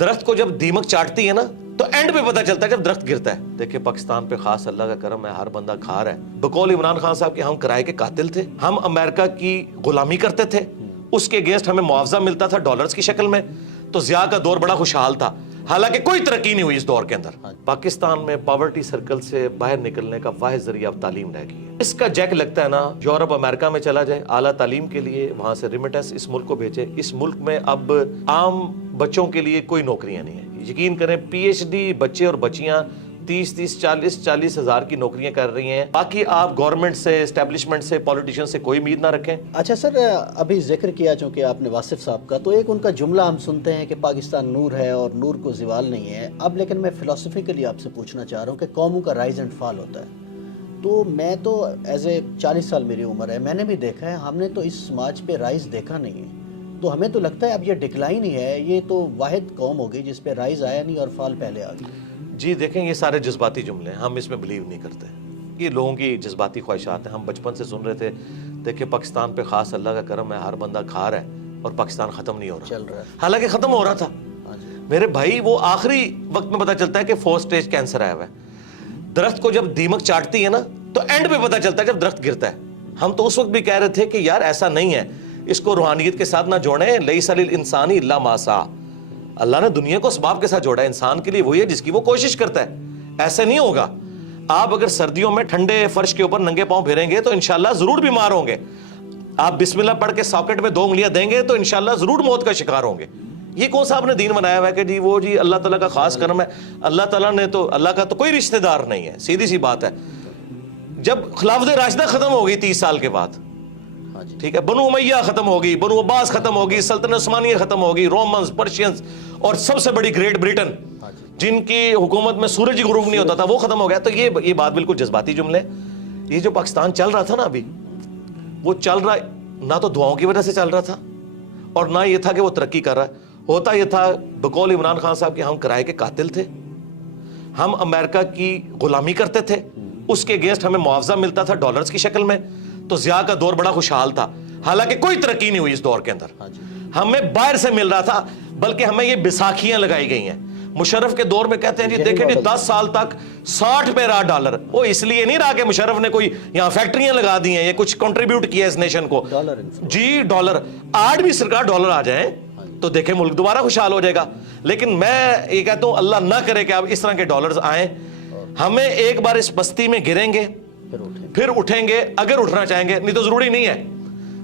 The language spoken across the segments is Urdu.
درخت کو جب دیمک چاٹتی ہے نا تو اینڈ پہ پتہ چلتا ہے جب درخت گرتا ہے. دیکھیں پاکستان پہ خاص اللہ کا کرم ہے, ہر بندہ کھا رہا ہے. بقول عمران خان صاحب کے ہم کرائے کے قاتل تھے, ہم امریکہ کی غلامی کرتے تھے, اس کے اگینسٹ ہمیں معاوضہ ملتا تھا ڈالرز کی شکل میں, تو ضیاء کا دور بڑا خوشحال تھا. حالانکہ کوئی ترقی نہیں ہوئی اس دور کے اندر. پاکستان میں پاورٹی سرکل سے باہر نکلنے کا واحد ذریعہ اب تعلیم رہ گئی ہے. اس کا جیک لگتا ہے نا, یورپ امریکہ میں چلا جائے اعلیٰ تعلیم کے لیے, وہاں سے ریمیٹنس اس ملک کو بھیجے. اس ملک میں اب عام بچوں کے لیے کوئی نوکریاں نہیں ہیں. یقین کریں پی ایچ ڈی بچے اور بچیاں 30-40 ہزار کی نوکریاں کر رہی ہیں. باقی آپ گورنمنٹ سے, اسٹیبلشمنٹ سے, پولیٹیشین سے کوئی امید نہ رکھیں. اچھا سر, ابھی ذکر کیا چونکہ آپ نے واصف صاحب کا, تو ایک ان کا جملہ ہم سنتے ہیں کہ پاکستان نور ہے اور نور کو زوال نہیں ہے. اب لیکن میں فلسفیکلی آپ سے پوچھنا چاہ رہا ہوں کہ قوموں کا رائز اینڈ فال ہوتا ہے. تو میں تو ایز اے 40 سال میری عمر ہے, میں نے بھی دیکھا ہے, ہم نے تو اس سماج پہ رائز دیکھا نہیں ہے. تو ہمیں تو لگتا ہے اب یہ ڈکلائن ہی ہے, یہ تو واحد قوم ہو گئی جس پہ رائز آیا نہیں اور فال پہلے آ گئی. جی دیکھیں یہ سارے جذباتی جملے ہیں, ہم اس میں بلیو نہیں کرتے. یہ لوگوں کی جذباتی خواہشات ہیں. ہم بچپن سے سن رہے تھے, دیکھیں پاکستان پہ خاص اللہ کا کرم ہے, ہر بندہ کھا رہا ہے اور پاکستان ختم نہیں ہو رہا. چل رہا ہے, حالانکہ ختم ہو رہا تھا میرے بھائی. وہ آخری وقت میں پتہ چلتا ہے کہ 4 سٹیج کینسر آیا ہوا ہے. درخت کو جب دیمک چاٹتی ہے نا تو اینڈ پہ پتہ چلتا ہے جب درخت گرتا ہے. ہم تو اس وقت بھی کہہ رہے تھے کہ یار ایسا نہیں ہے, اس کو روحانیت کے ساتھ نہ جوڑیں. لیس للانسان الا ما سعی, اللہ نے دنیا کو اسباب کے ساتھ جوڑا ہے. انسان کے لیے وہی ہے جس کی وہ کوشش کرتا ہے. ایسے نہیں ہوگا. آپ اگر سردیوں میں ٹھنڈے فرش کے اوپر ننگے پاؤں پھریں گے تو انشاءاللہ ضرور بیمار ہوں گے. آپ بسم اللہ پڑھ کے ساکٹ میں 2 انگلیاں دیں گے تو انشاءاللہ ضرور موت کا شکار ہوں گے. یہ کون سا آپ نے دین بنایا ہوا ہے کہ جی وہ جی اللہ تعالیٰ کا خاص کرم ہے. اللہ تعالیٰ نے تو, اللہ کا تو کوئی رشتہ دار نہیں ہے. سیدھی سی بات ہے. جب خلافت راشدہ ختم ہو گئی 30 سال کے بعد, ٹھیک ہے, بنو امیہ ختم ہوگی, بنو عباس ختم ہوگی, سلطنت عثمانیہ ختم ہوگی, رومنز, پرشینز, اور سب سے بڑی گریٹ بریٹن جن کی حکومت میں سورج ہی غروب نہیں ہوتا تھا, وہ ختم ہو گیا. تو یہ بات بالکل جذباتی جملے. یہ جو پاکستان چل رہا تھا نا ابھی, وہ چل رہا نہ تو دعاؤں کی وجہ سے چل رہا تھا اور نہ یہ تھا کہ وہ ترقی کر رہا ہے. ہوتا یہ تھا بقول عمران خان صاحب کے ہم کرائے کے قاتل تھے, ہم امریکہ کی غلامی کرتے تھے, اس کے اگینسٹ ہمیں معاوضہ ملتا تھا ڈالرز کی شکل میں, تو ضیاء کا دور بڑا خوشحال تھا. حالانکہ کوئی ترقی نہیں ہوئی اس دور کے اندر. ہمیں باہر سے مل رہا تھا, بلکہ ہمیں یہ بیساکھیاں لگائی گئی ہیں. مشرف کے دور میں کہتے ہیں جی دیکھیں جی 10 سال تک 60 پہ رہا ڈالر. وہ اس لیے نہیں رہا کہ مشرف نے کوئی یہاں فیکٹریاں لگا دی ہیں, یہ کچھ کنٹریبیوٹ کیا اس نیشن کو. جی ڈالر, آج بھی سرکار ڈالر آ جائیں تو دیکھیں ملک دوبارہ خوشحال ہو جائے گا. لیکن میں یہ کہتا ہوں اللہ نہ کرے کہ اب اس طرح کے ڈالرز آئیں. ہمیں ایک بار اس بستی میں گریں گے پھر اٹھیں گے اگر اٹھنا چاہیں گے, نہیں تو ضروری نہیں ہے.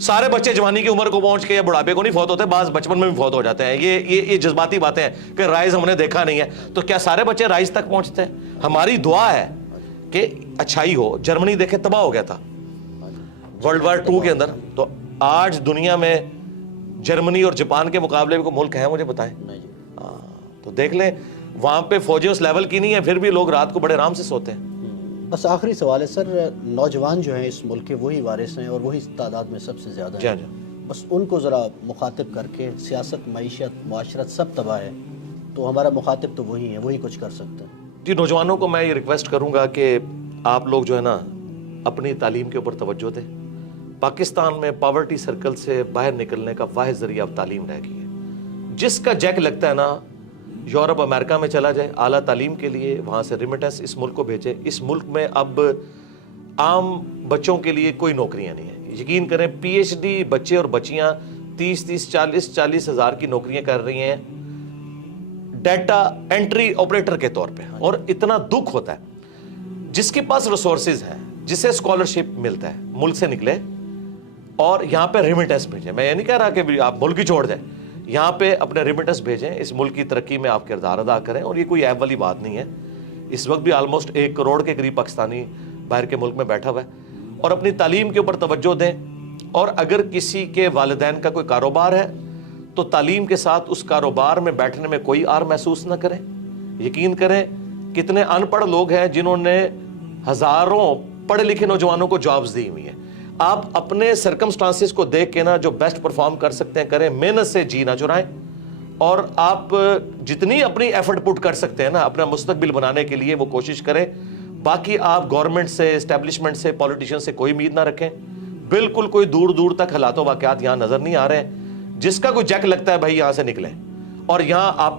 سارے بچے جوانی کی عمر کو پہنچ کے یا بڑھاپے کو نہیں فوت ہوتے, بعض بچپن میں بھی فوت ہو جاتے ہیں. یہ جذباتی باتیں ہیں کہ رائز ہم نے دیکھا نہیں ہے. تو کیا سارے بچے رائز تک پہنچتے ہیں؟ ہماری دعا ہے کہ اچھائی ہو. جرمنی دیکھیں تباہ ہو گیا تھا ورلڈ وار 2 کے اندر, تو آج دنیا میں جرمنی اور جاپان کے مقابلے میں کوئی ملک ہے مجھے بتائیں؟ تو دیکھ لیں وہاں پہ فوجیں اس لیول کی نہیں ہے, پھر بھی لوگ رات کو بڑے آرام سے سوتے ہیں. بس آخری سوال ہے سر, نوجوان جو ہیں اس ملک کے وہی وارث ہیں اور وہی تعداد میں سب سے زیادہ ہیں. بس ان کو ذرا مخاطب کر کے, سیاست, معیشت, معاشرت سب تباہ ہے, تو ہمارا مخاطب تو وہی ہے, وہی کچھ کر سکتے ہیں. جی نوجوانوں کو میں یہ ریکویسٹ کروں گا کہ آپ لوگ جو ہے نا اپنی تعلیم کے اوپر توجہ دیں. پاکستان میں پاورٹی سرکل سے باہر نکلنے کا واحد ذریعہ اب تعلیم رہ گئی ہے. جس کا جیک لگتا ہے نا, یورپ امریکہ میں چلا جائے اعلیٰ تعلیم کے لیے, وہاں سے ریمیٹنس اس ملک کو بھیجے. اس ملک میں اب عام بچوں کے لیے کوئی نوکریاں نہیں ہیں. یقین کریں پی ایچ ڈی بچے اور بچیاں 30-40 ہزار کی نوکریاں کر رہی ہیں ڈیٹا انٹری آپریٹر کے طور پہ. اور اتنا دکھ ہوتا ہے جس کے پاس ریسورسز ہیں, جسے اسکالرشپ ملتا ہے, ملک سے نکلے اور یہاں پہ ریمیٹنس بھیجیں. میں یہ نہیں کہہ رہا کہ آپ ملک ہی چھوڑ دیں, یہاں پہ اپنے ریمیٹنس بھیجیں, اس ملک کی ترقی میں آپ کردار ادا کریں. اور یہ کوئی عیب والی بات نہیں ہے. اس وقت بھی آلموسٹ 1 کروڑ کے قریب پاکستانی باہر کے ملک میں بیٹھا ہوا ہے. اور اپنی تعلیم کے اوپر توجہ دیں. اور اگر کسی کے والدین کا کوئی کاروبار ہے تو تعلیم کے ساتھ اس کاروبار میں بیٹھنے میں کوئی آر محسوس نہ کریں. یقین کریں کتنے ان پڑھ لوگ ہیں جنہوں نے ہزاروں پڑھے لکھے نوجوانوں کو جابز دی ہوئی ہیں. آپ اپنے سرکمسٹانسز کو دیکھ کے نا جو بیسٹ پرفارم کر سکتے ہیں کریں, محنت سے جی نہ چرائیں. اور آپ جتنی اپنی ایفرٹ پٹ کر سکتے ہیں نا اپنا مستقبل بنانے کے لیے وہ کوشش کریں. باقی آپ گورنمنٹ سے, اسٹیبلشمنٹ سے, پولیٹیشین سے کوئی امید نہ رکھیں. بالکل کوئی دور دور تک حالات و واقعات یہاں نظر نہیں آ رہے ہیں. جس کا کوئی جیک لگتا ہے بھائی یہاں سے نکلیں اور یہاں آپ